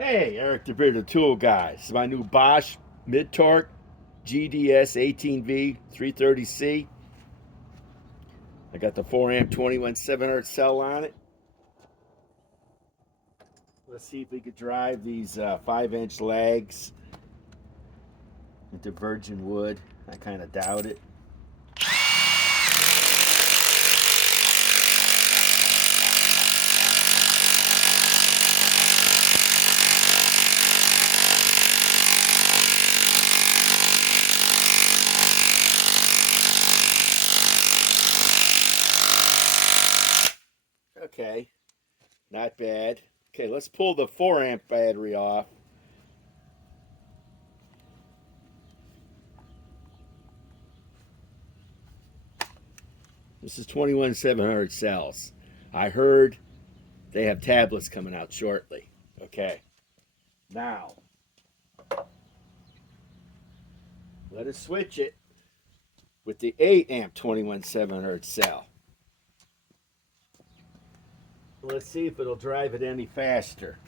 Hey, Eric the Bearded Tool Guy. This is my new Bosch mid-torque GDS18V-330C. I got the 4 amp 21/700 cell on it. Let's see if we could drive these 5-inch LAGS into virgin wood. I kind of doubt it. Okay, not bad. Okay, let's pull the 4 amp battery off. This is 21/700 cells. I heard they have tablets coming out shortly. Okay, now let us switch it with the 8 amp 21/700 cell. Let's see if it'll drive it any faster.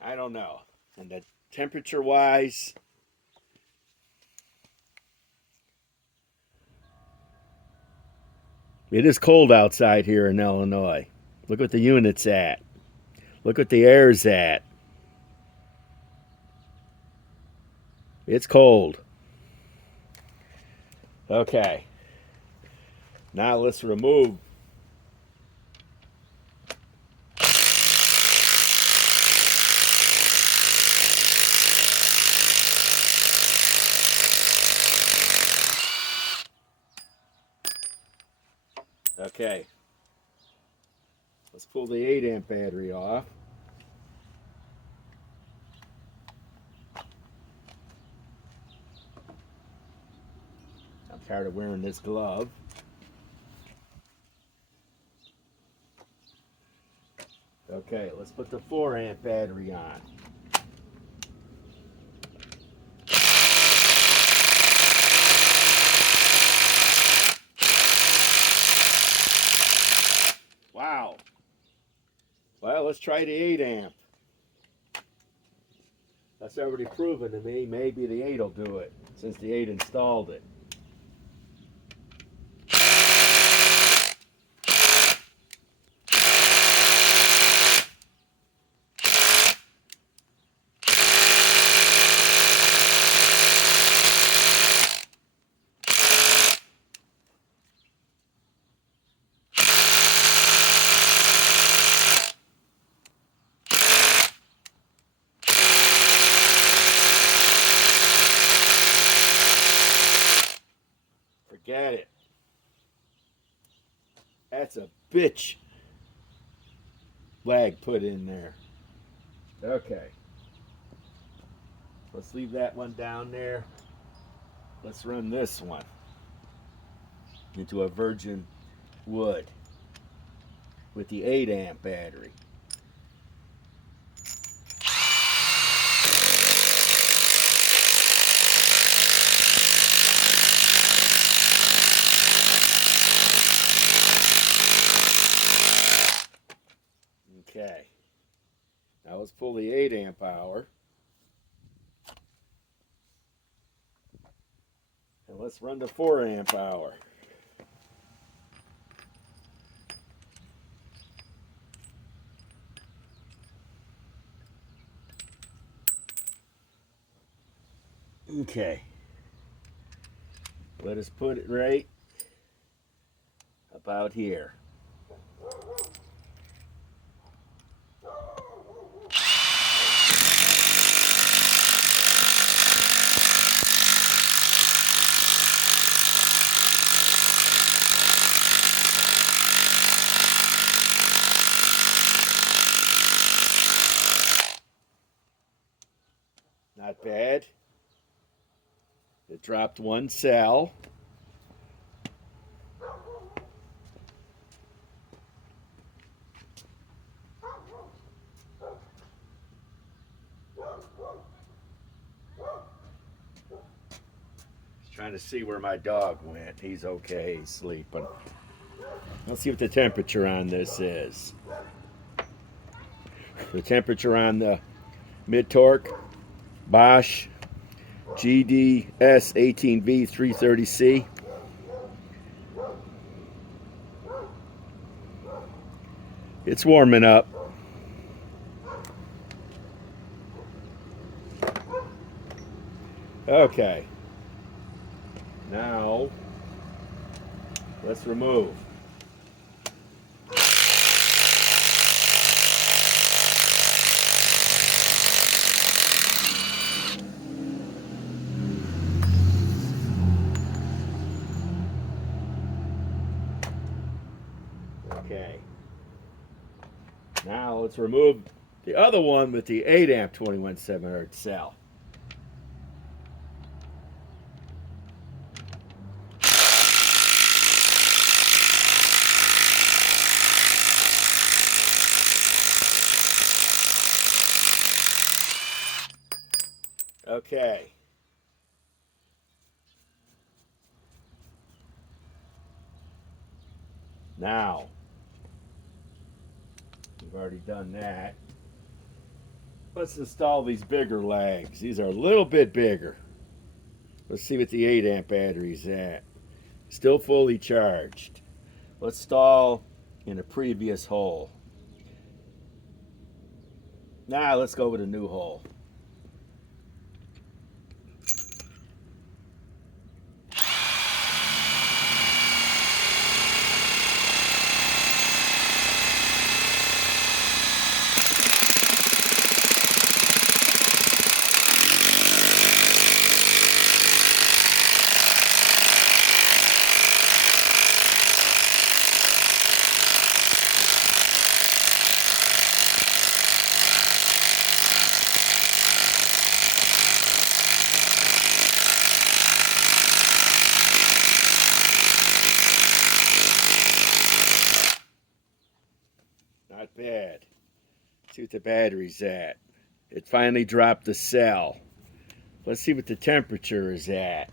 I don't know. And the temperature wise, it is cold outside here in Illinois. Look what the unit's at. Look what the air's at. It's cold. Okay. Now let's remove. Okay. Let's pull the 8 amp battery off. I'm tired of wearing this glove. Okay, let's put the 4 amp battery on. Wow. Well, let's try the 8 amp. That's already proven to me. Maybe the 8 will do it, since the 8 installed it. Forget it. That's a bitch lag put in there. Okay. Let's leave that one down there. Let's run this one into a virgin wood with the 8 amp battery. Okay. Now let's pull the 8 amp hour. And let's run the 4 amp hour. Okay. Let us put it right about here. Not bad. It dropped one cell. Trying to see where my dog went. He's okay, he's sleeping. Let's see what the temperature on this is. The temperature on the mid-torque Bosch GDS18V-330C. It's warming up. Okay. Now, let's remove. Okay. Now let's remove the other one with the 8 amp 21/7 cell. Okay. Now, we've already done that. Let's install these bigger LAGS. These are a little bit bigger. Let's see what the 8 amp battery's at. Still fully charged. Let's install in a previous hole. Now let's go with a new hole. Not bad. See what the battery's at. It finally dropped the cell. Let's see what the temperature is at.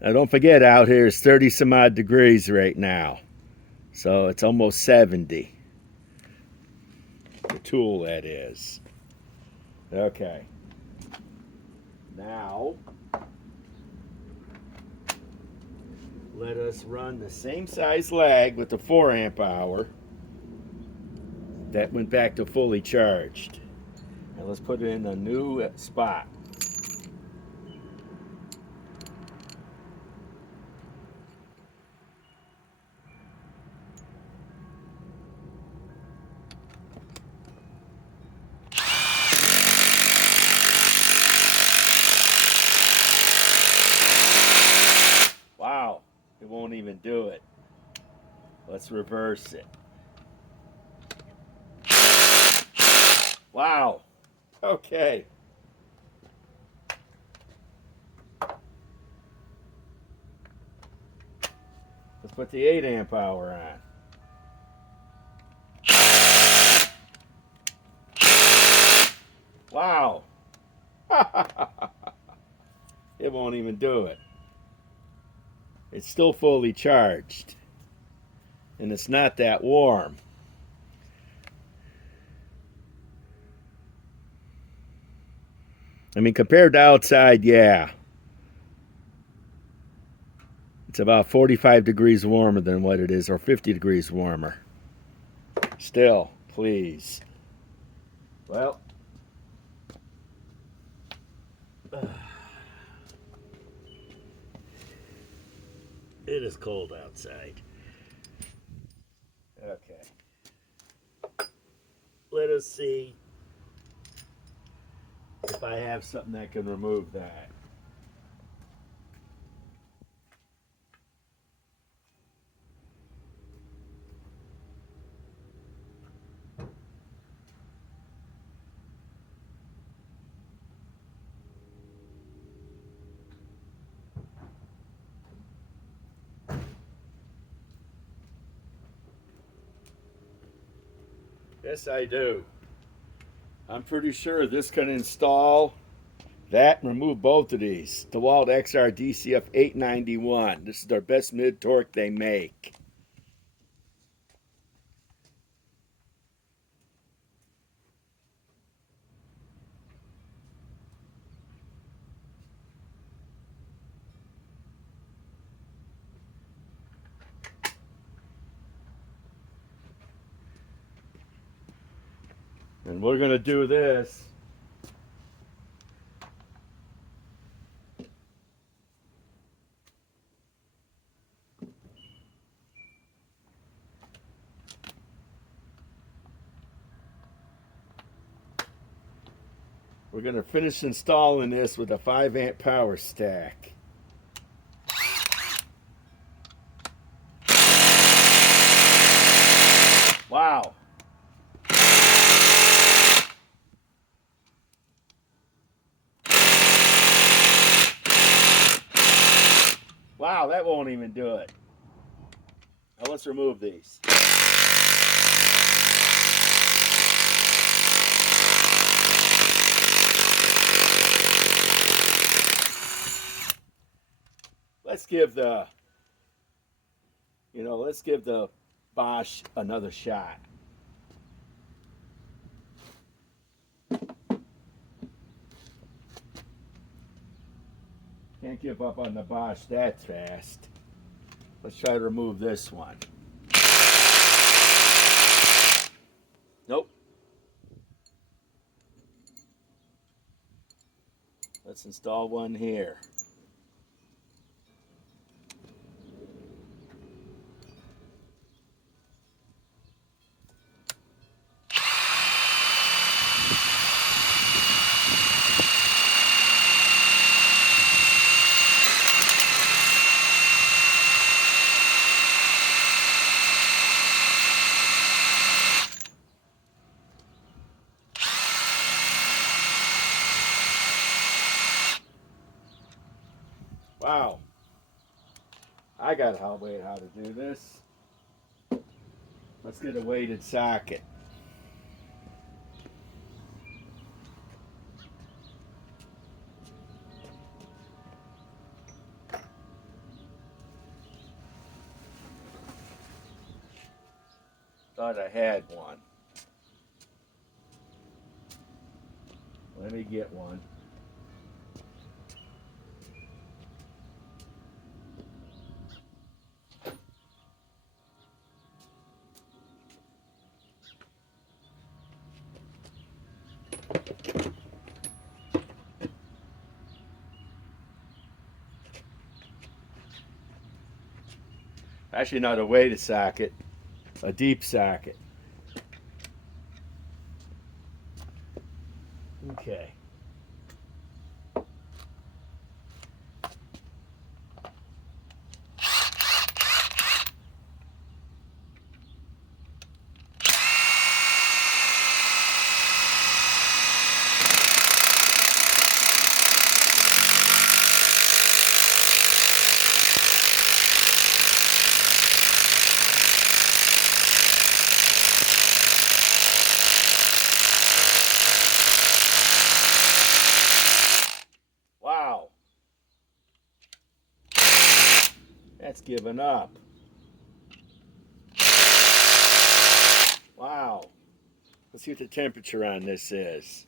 Now don't forget, out here it's 30 some odd degrees right now. So it's almost 70. The tool, that is. Okay. Now, let us run the same size lag with the 4 amp hour. That went back to fully charged. And let's put it in a new spot. Wow, it won't even do it. Let's reverse it. Wow. Okay. Let's put the 8 amp hour on. Wow. It won't even do it. It's still fully charged. And it's not that warm. I mean, compared to outside, yeah. It's about 45 degrees warmer than what it is, or 50 degrees warmer. Still, please. Well. It is cold outside. Okay. Let us see if I have something that can remove that. Yes, I do. I'm pretty sure this can install that and remove both of these. Dewalt XR DCF891. This is their best mid torque they make. And we're going to do this. We're going to finish installing this with a 5-amp power stack. Wow. Wow, that won't even do it. Now let's remove these. Let's give the, let's give the Bosch another shot. Can't give up on the Bosch that fast. Let's try to remove this one. Nope. Let's install one here. Wow. I got how to do this. Let's get a weighted socket. Thought I had one. Let me get one. Actually, not a weighted socket, a deep socket. Okay. Wow. That's giving up. Wow. Let's see what the temperature on this is.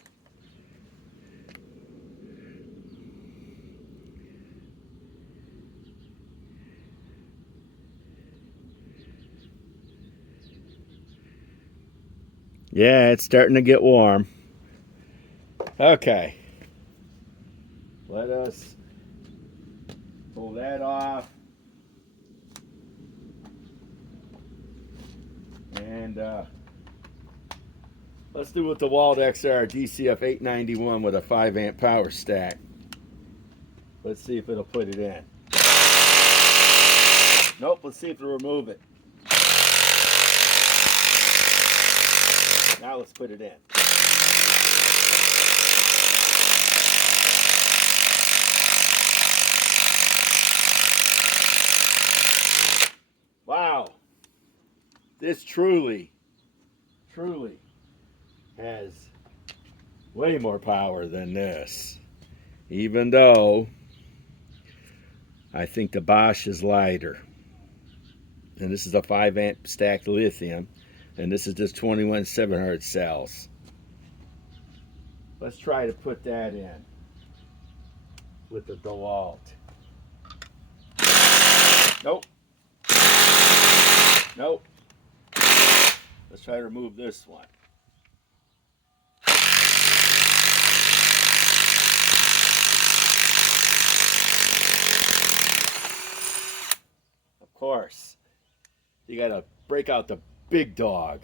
Yeah, it's starting to get warm. Okay. Let us pull that off. And let's do with the Dewalt XR DCF891 with a 5-amp power stack. Let's see if it'll put it in. Nope, let's see if it'll remove it. Now let's put it in. Wow. This truly has way more power than this. Even though I think the Bosch is lighter. And this is a 5 amp stacked lithium. And this is just 21/700 cells. Let's try to put that in with the Dewalt. Nope. Nope. Let's try to remove this one. Of course, you gotta break out the big dog.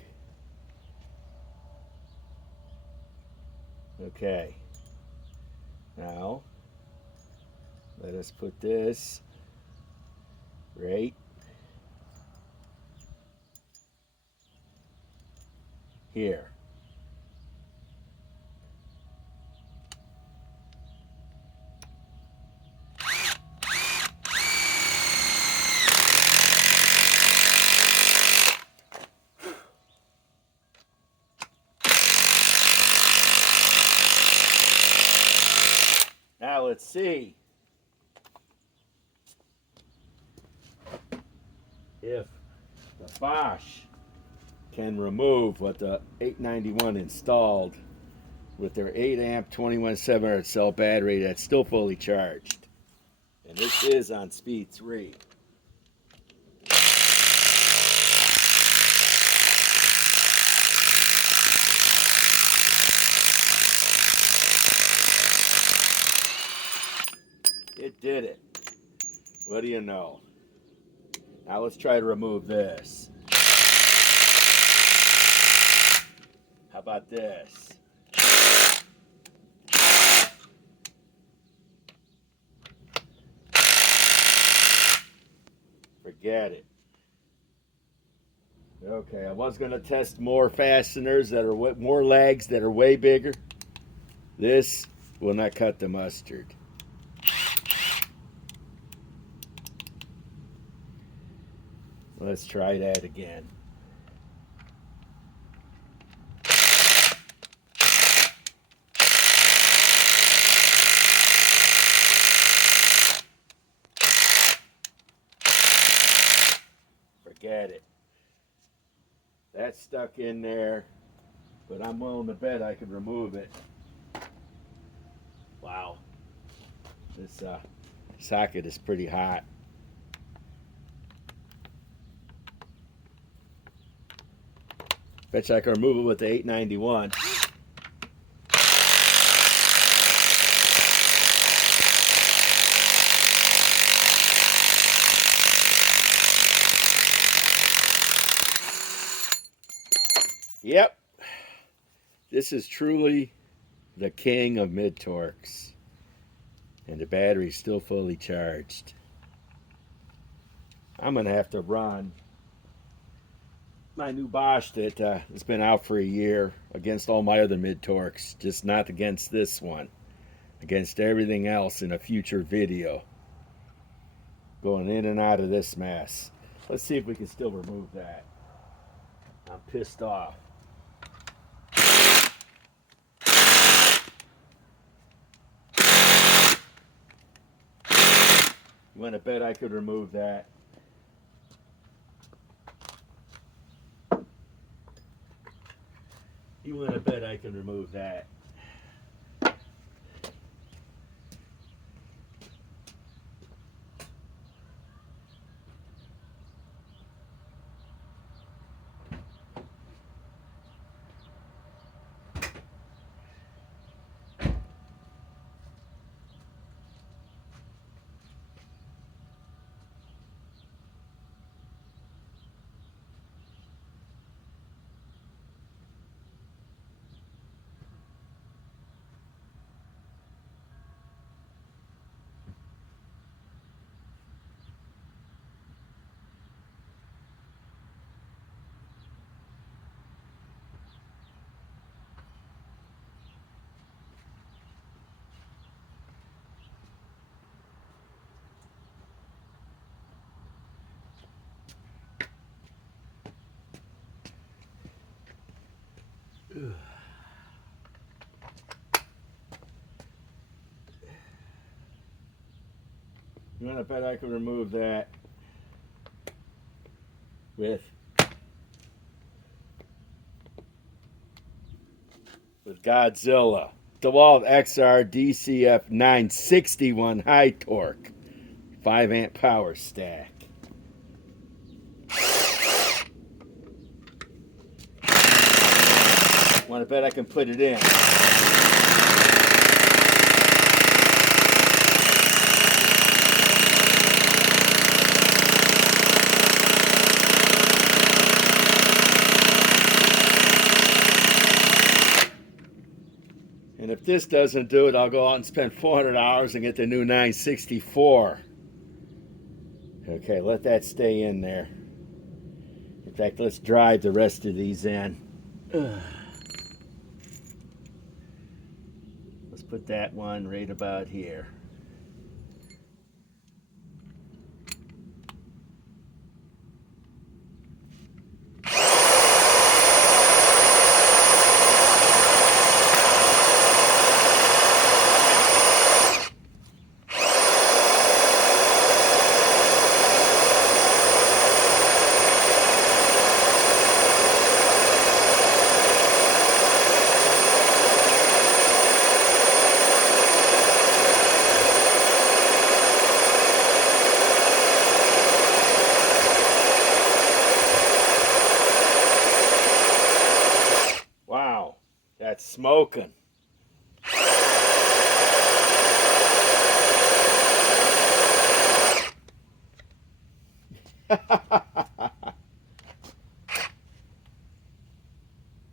Okay. Now, let us put this right here. Now let's see if the Bosch can remove what the 891 installed with their 8 amp 21/700 cell battery that's still fully charged. And this is on speed 3. It did it. What do you know? Now let's try to remove this. How about this? Forget it. Okay, I was going to test more fasteners that are more LAGS that are way bigger. This will not cut the mustard. Let's try that again. Forget it. That's stuck in there, but I'm willing to bet I could remove it. Wow. This socket is pretty hot. Bet you I can remove it with the 891. Yep. This is truly the king of mid-torques. And the battery's still fully charged. I'm going to have to run my new Bosch that has been out for a year against all my other mid-torques, just not against this one, against everything else in a future video. Going in and out of this mess. Let's see if we can still remove that. I'm pissed off. You want to bet I could remove that? You want to bet I can remove that? Ugh. You want to bet I can remove that with Godzilla. Dewalt XR DCF961 high torque, 5 amp power stack. Want to bet I can put it in? And if this doesn't do it, I'll go out and spend $400 and get the new 964. Okay, let that stay in there. In fact, let's drive the rest of these in. Let's put that one right about here. Wow, that's smoking.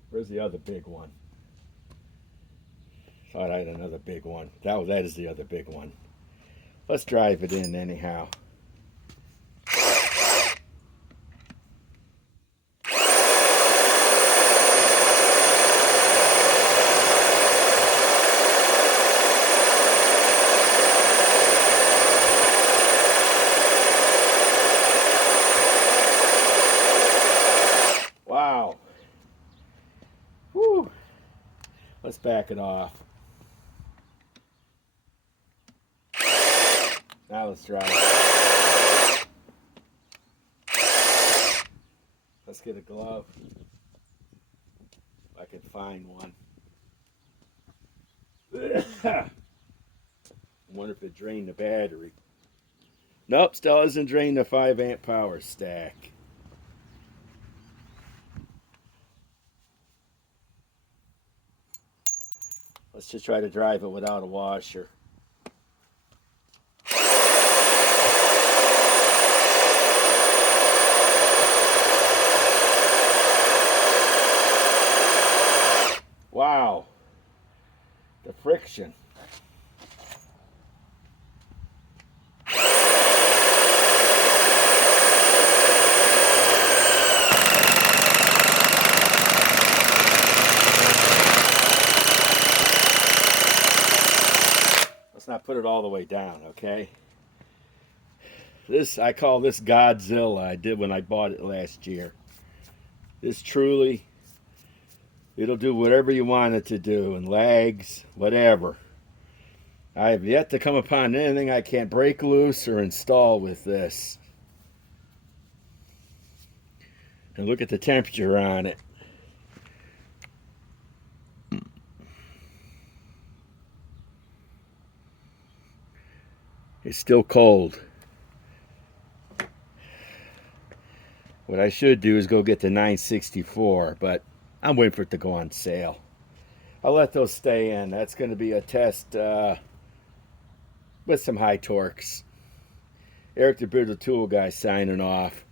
Where's the other big one? Thought I had another big one. That is the other big one. Let's drive it in anyhow. Wow. Whew. Let's back it off. Now let's drive it. Let's get a glove. If I can find one. I wonder if it drained the battery. Nope, still hasn't drained the 5 amp power stack. Let's just try to drive it without a washer. Wow, the friction. Let's not put it all the way down, okay? I call this Godzilla. I did when I bought it last year. This truly, it'll do whatever you want it to do, and LAGS, whatever. I have yet to come upon anything I can't break loose or install with this. And look at the temperature on it. It's still cold. What I should do is go get the 964, but I'm waiting for it to go on sale. I'll let those stay in. That's going to be a test with some high torques. Eric the Brittle Tool Guy signing off.